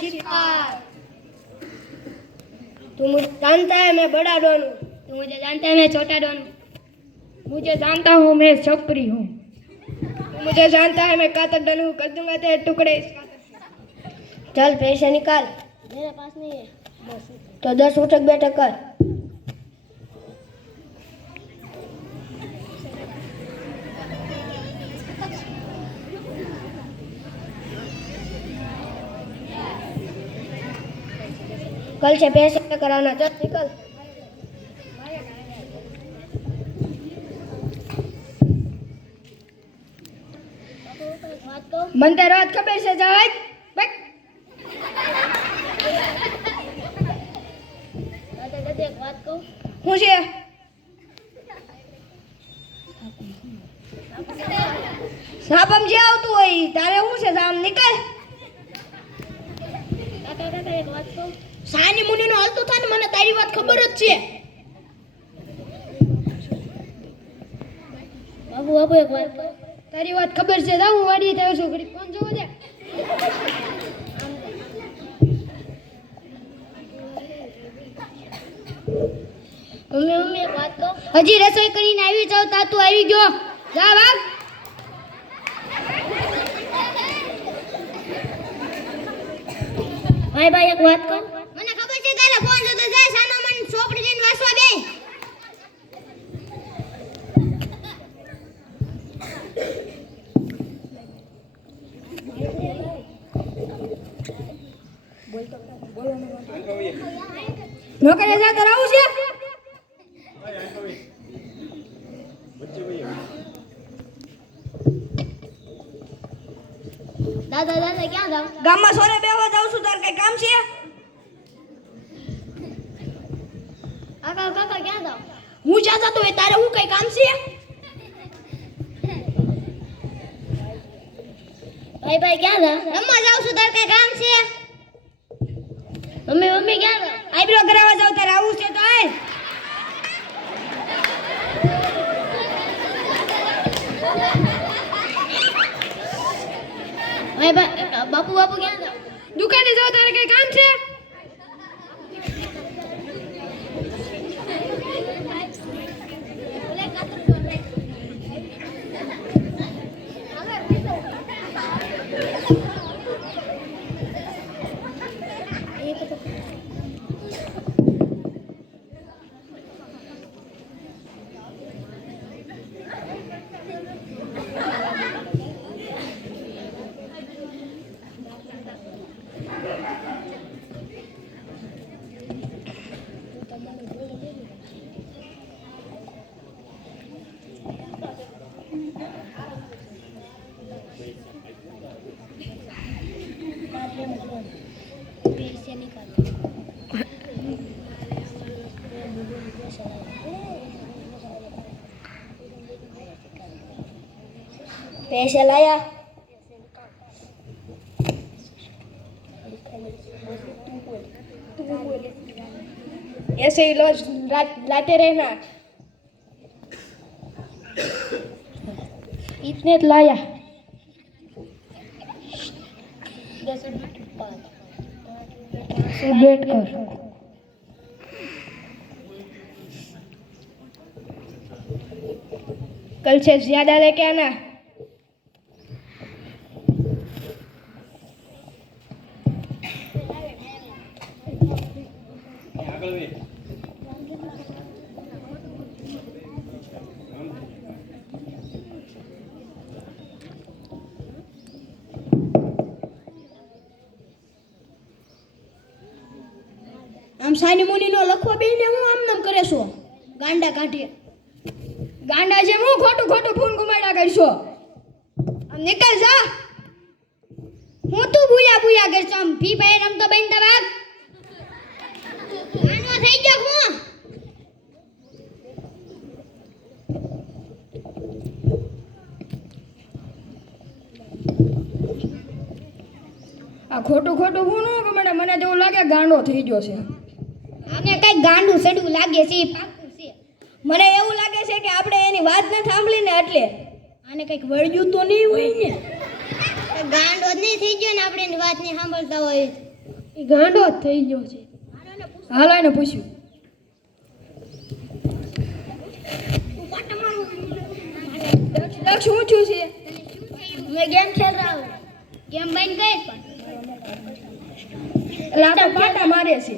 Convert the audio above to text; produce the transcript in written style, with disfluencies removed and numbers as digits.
शिकार। तू मुझे जानता है मैं बड़ा डॉन हूँ। तू मुझे जानता है मैं छोटा डॉन हूँ। मुझे जानता हूँ मैं छपरी हूँ। तू मुझे जानता है मैं कातर डॉन हूँ। कर दूंगा तेरे टुकड़े इस कातर से। चल पैसे निकाल। मेरे पास नहीं है। तो 10 उठक बैठक कर। कल से पैसे कराना। चल निकल। મને રાત ખબર છે જાય બેક એક વાત કહું હું છે સાપમ જે આવતું હોય તારે હું છે સામ નીકળ કાકા એક વાત કહું સાની મુનીનો હાલતું થાય ને મને તારી વાત ખબર જ છે બાબુ એક વાત કહું તારી વાત ખબર છે જા હું વાડી થયો છું ઘડી ફોન જોવો દે મમ્મી એક વાત કહું હજી રસોઈ કરીને આવી જાવ તાતું આવી ગયો જા ભાગ ભાઈ એક વાત કહું મને ખબર છે તારે ફોન જોતો જાય સાનો મન છોકરી જઈને વાસવા દે નોકરે જા તાર આવું છે દાદા ક્યાં જાવ ગામમાં સોરે બેવા જાઉં છું તાર કઈ કામ છે કાકા ક્યાં જાવ હું જ્યાં જતો હોય તારે હું કઈ કામ છે ભાઈ ક્યાં જાવ રમવા જાઉં છું તાર કઈ કામ છે મમ્મી ક્યાં જાવ આઈબ્રો કરાવવા જાવ તારે આવું છે તો આય બાપુ ક્યાં જાવ દુકાને જાવ તારે કઈ કામ છે पैसे लाया ऐसे ही लाते रहना इतने लाया बैठ कर कल से ज्यादा लेके आना આમ સાની મુનીનો લખવા બેને હું આમ નામ કરે છો ગાંડા કાઢીએ ગાંડા છે હું ખોટું ફોન ઘુમાડ્યા કરશો આમ નીકળ જા હું તું બુયા કરશો આમ ભી ભાઈ રમતો બેન તબાક આનો થઈ ગયો હું આ ખોટું હું કે મને જેવું લાગે ગાંડો થઈ ગયો છે આને કઈ ગાંડું સડું લાગે છે પાકું છે મને એવું લાગે છે કે આપણે એની વાત ન સાંભળી ને એટલે આને કઈક વળગ્યું તો નહીં હોય ને ગાંડો જ નહીં થઈ ગયો ને આપણે એની વાત નહીં સાંભળતા હોય એ ગાંડો જ થઈ ગયો છે. હાલો એને પૂછ્યું. દક્ષ શું થયું છે? मैं गेम खेल रहा हूँ गेम बन गए એટલે આ તો પાટા મારે છે.